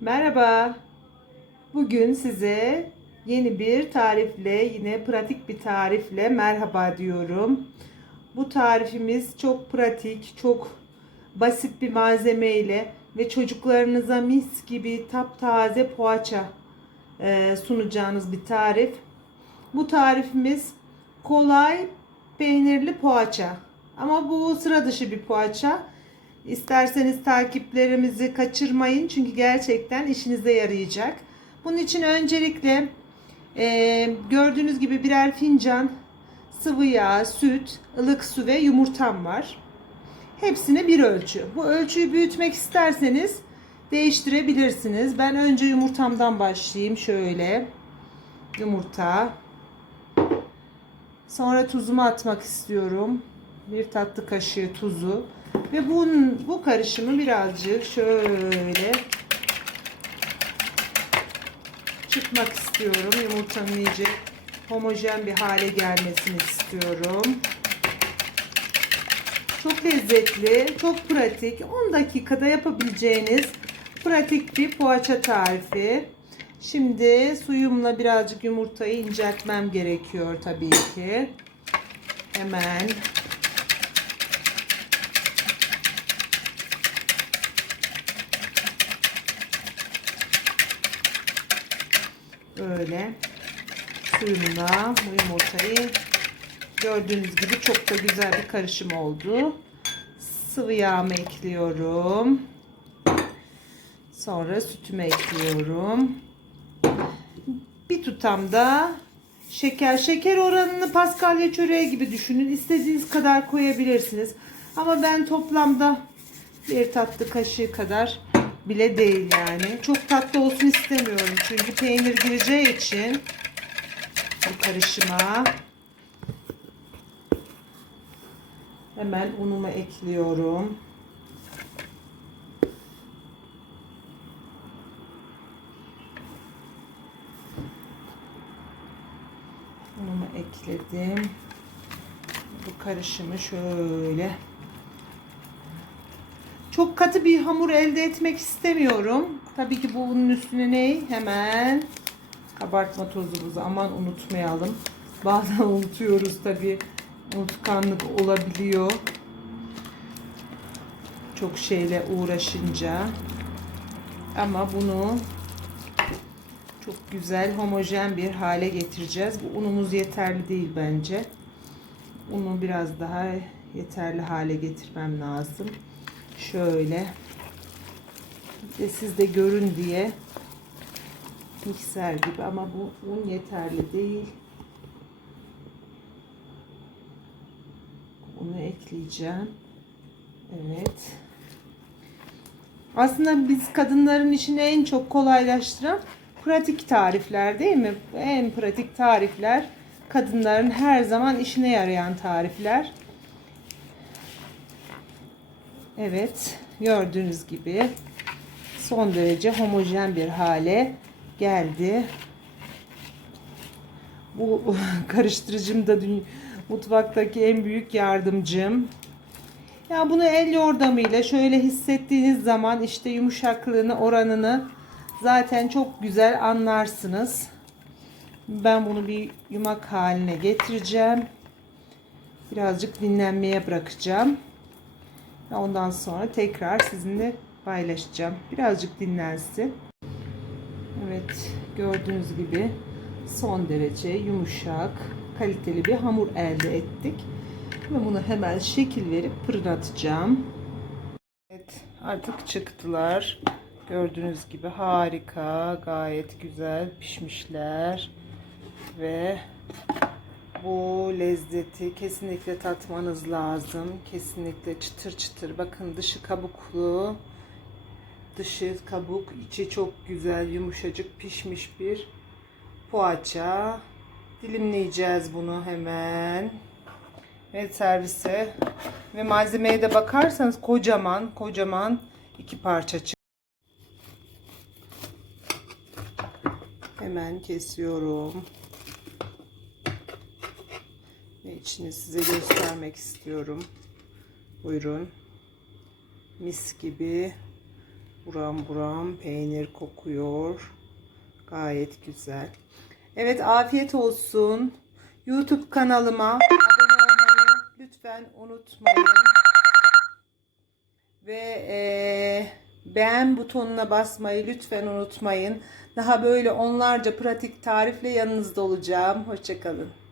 Merhaba. Bugün size yeni bir tarifle, yine pratik bir tarifle merhaba diyorum. Bu tarifimiz çok pratik, çok basit bir malzeme ile ve çocuklarınıza mis gibi taptaze poğaça e, sunacağınız bir tarif. Bu tarifimiz kolay peynirli poğaça. Ama bu sıra dışı bir poğaça. İsterseniz takiplerimizi kaçırmayın çünkü gerçekten işinize yarayacak. Bunun için öncelikle e, gördüğünüz gibi birer fincan sıvı yağ, süt, ılık su ve yumurtam var. Hepsini bir ölçü. Bu ölçüyü büyütmek isterseniz değiştirebilirsiniz. Ben önce yumurtamdan başlayayım. Şöyle yumurta. Sonra tuzumu atmak istiyorum. Bir tatlı kaşığı tuzu. Ve bunun, bu karışımı birazcık şöyle çıkmak istiyorum. Yumurtanın iyice homojen bir hale gelmesini istiyorum. Çok lezzetli, çok pratik. 10 dakikada yapabileceğiniz pratik bir poğaça tarifi. Şimdi suyumla birazcık yumurtayı inceltmem gerekiyor tabii ki. Hemen böyle suyumla bu yumurtayı gördüğünüz gibi çok da güzel bir karışım oldu. Sıvı yağımı ekliyorum. Sonra sütümü ekliyorum. Bir tutam da şeker. Şeker oranını paskalya çöreği gibi düşünün. İstediğiniz kadar koyabilirsiniz. Ama ben toplamda bir tatlı kaşığı kadar bile değil yani. Çok tatlı olsun istemiyorum. Çünkü peynir gireceği için bu karışıma hemen unumu ekliyorum. Unumu ekledim. Bu karışımı şöyle çok katı bir hamur elde etmek istemiyorum. Tabii ki bunun üstüne ne? Hemen kabartma tozumuzu aman unutmayalım. Bazen unutuyoruz tabii. Unutkanlık olabiliyor. Çok şeyle uğraşınca. Ama bunu çok güzel homojen bir hale getireceğiz. Bu unumuz yeterli değil bence. Unu biraz daha yeterli hale getirmem lazım. Şöyle. Ve siz de görün diye mikser gibi ama bu un yeterli değil. Unu ekleyeceğim. Evet. Aslında biz kadınların işini en çok kolaylaştıran pratik tarifler değil mi? En pratik tarifler kadınların her zaman işine yarayan tarifler. Evet, gördüğünüz gibi son derece homojen bir hale geldi. Bu karıştırıcım da mutfaktaki en büyük yardımcım. Ya bunu el yordamıyla şöyle hissettiğiniz zaman işte yumuşaklığını, oranını zaten çok güzel anlarsınız. Ben bunu bir yumak haline getireceğim. Birazcık dinlenmeye bırakacağım. Ondan sonra tekrar sizinle paylaşacağım. Birazcık dinlensin. Evet gördüğünüz gibi son derece yumuşak, kaliteli bir hamur elde ettik. Ve bunu hemen şekil verip fırına atacağım. Evet artık çıktılar. Gördüğünüz gibi harika, gayet güzel pişmişler. Ve bu lezzeti kesinlikle tatmanız lazım. Kesinlikle çıtır çıtır. Bakın dışı kabuklu. Dışı kabuk, içi çok güzel, yumuşacık pişmiş bir poğaça. Dilimleyeceğiz bunu hemen. Ve servise. Ve malzemeye de bakarsanız kocaman, kocaman iki parça çık. Hemen kesiyorum. Ve içini size göstermek istiyorum. Buyurun. Mis gibi Buram buram peynir kokuyor. Gayet güzel. Evet afiyet olsun. YouTube kanalıma abone olmayı lütfen unutmayın. Ve eee, beğen butonuna basmayı lütfen unutmayın. Daha böyle onlarca pratik tarifle yanınızda olacağım. Hoşçakalın.